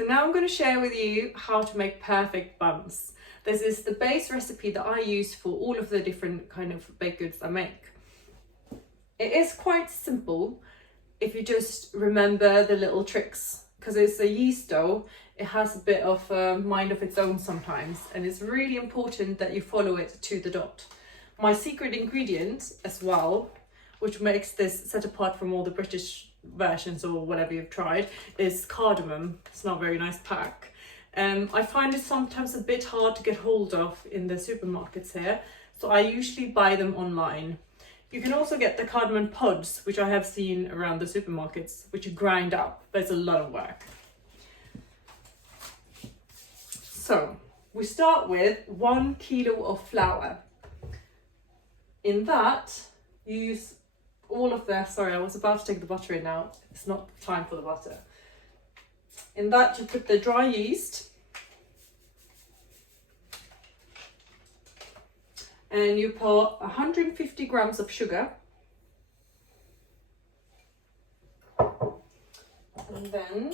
So now I'm going to share with you how to make perfect buns. This is the base recipe that I use for all of the different kind of baked goods I make. It is quite simple if you just remember the little tricks, because it's a yeast dough. It has a bit of a mind of its own sometimes, and it's really important that you follow it to the dot. My secret ingredient as well, which makes this set apart from all the British versions or whatever you've tried, is cardamom. It's not a very nice pack. I find it sometimes a bit hard to get hold of in the supermarkets here, so I usually buy them online. You can also get the cardamom pods, which I have seen around the supermarkets, which you grind up, but it's a lot of work. So we start with 1 kilo of flour. In that, use all of the, sorry, I was about to take the butter in now. It's not time for the butter. In that, you put the dry yeast. And you put 150 grams of sugar. And then,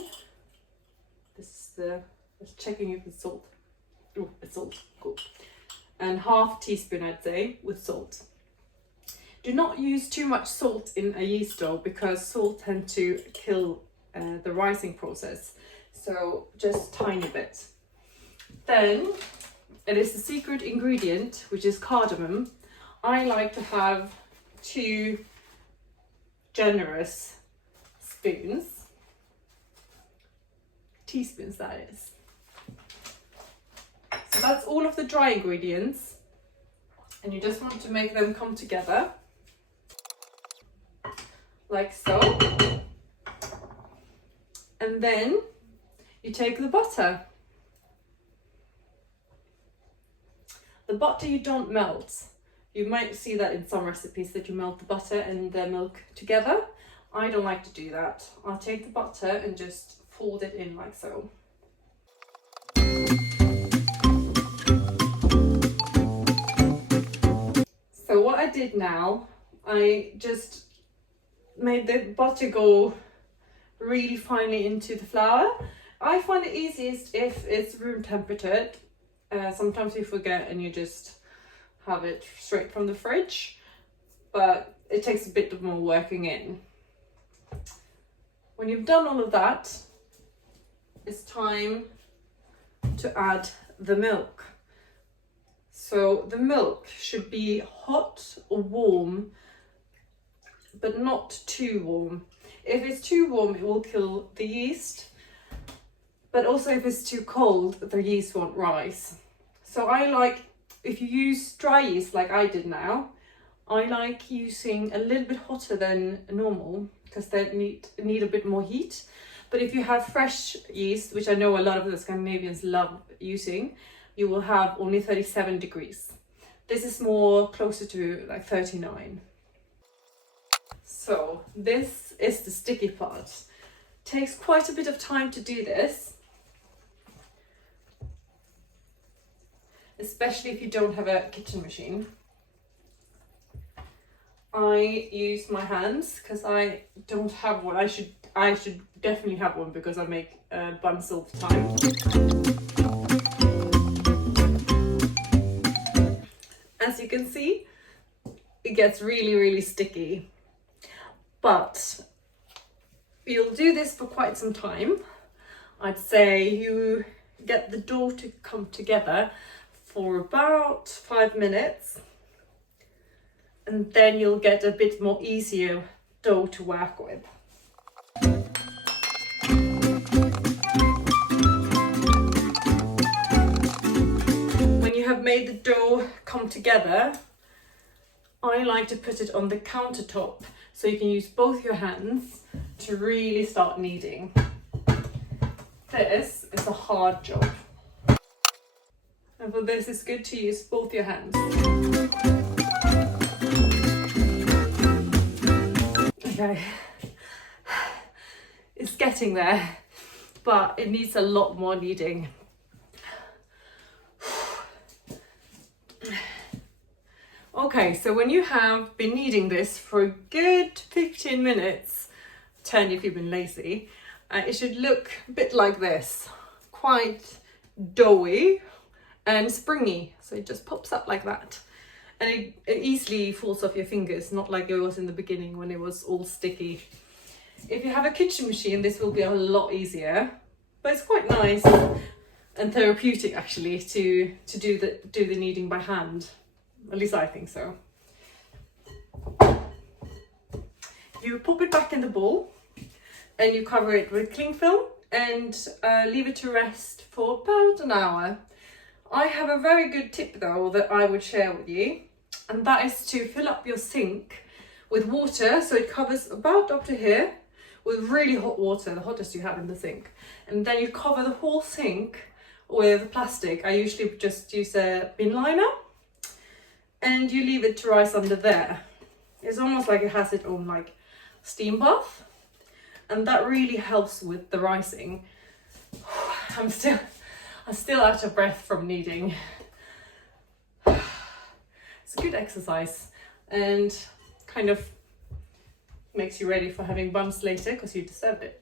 this is the, just checking if it's salt. Oh, it's salt, cool. And half teaspoon, I'd say, with salt. Do not use too much salt in a yeast dough because salt tends to kill the rising process. So just tiny bit. Then it is the secret ingredient, which is cardamom. I like to have 2 generous spoons, teaspoons that is. So that's all of the dry ingredients, and you just want to make them come together, like so. And then you take the butter. The butter you don't melt. You might see that in some recipes that you melt the butter and the milk together. I don't like to do that. I'll take the butter and just fold it in like so. So what I did now, I just made the butter go really finely into the flour. I find it easiest if it's room temperature. Sometimes you forget and you just have it straight from the fridge, but it takes a bit more working in. When you've done all of that, it's time to add the milk. So the milk should be hot or warm, but not too warm. If it's too warm, it will kill the yeast, but also if it's too cold, the yeast won't rise. So I like, if you use dry yeast like I did now, I like using a little bit hotter than normal because they need a bit more heat. But if you have fresh yeast, which I know a lot of the Scandinavians love using, you will have only 37 degrees. This is more closer to like 39. So this is the sticky part. Takes quite a bit of time to do this, especially if you don't have a kitchen machine. I use my hands because I don't have one. I should definitely have one because I make buns all the time. As you can see, it gets really sticky. But you'll do this for quite some time. I'd say you get the dough to come together for about 5 minutes, and then you'll get a bit more easier dough to work with. When you have made the dough come together, I like to put it on the countertop so you can use both your hands to really start kneading. This is a hard job. And for this, it's good to use both your hands. Okay, it's getting there, but it needs a lot more kneading. Okay, so when you have been kneading this for a good 15 minutes, 10 if you've been lazy, It should look a bit like this, quite doughy and springy. So it just pops up like that. And it easily falls off your fingers, not like it was in the beginning when it was all sticky. If you have a kitchen machine, this will be a lot easier, but it's quite nice and therapeutic actually to do the kneading by hand. At least I think so. You pop it back in the bowl and you cover it with cling film and leave it to rest for about an hour. I have a very good tip though that I would share with you, and that is to fill up your sink with water so it covers about up to here with really hot water, the hottest you have in the sink. And then you cover the whole sink with plastic. I usually just use a bin liner and you leave it to rise under there. It's almost like it has its own like steam bath, and that really helps with the rising. I'm still out of breath from kneading. It's a good exercise and kind of makes you ready for having buns later because you deserved it.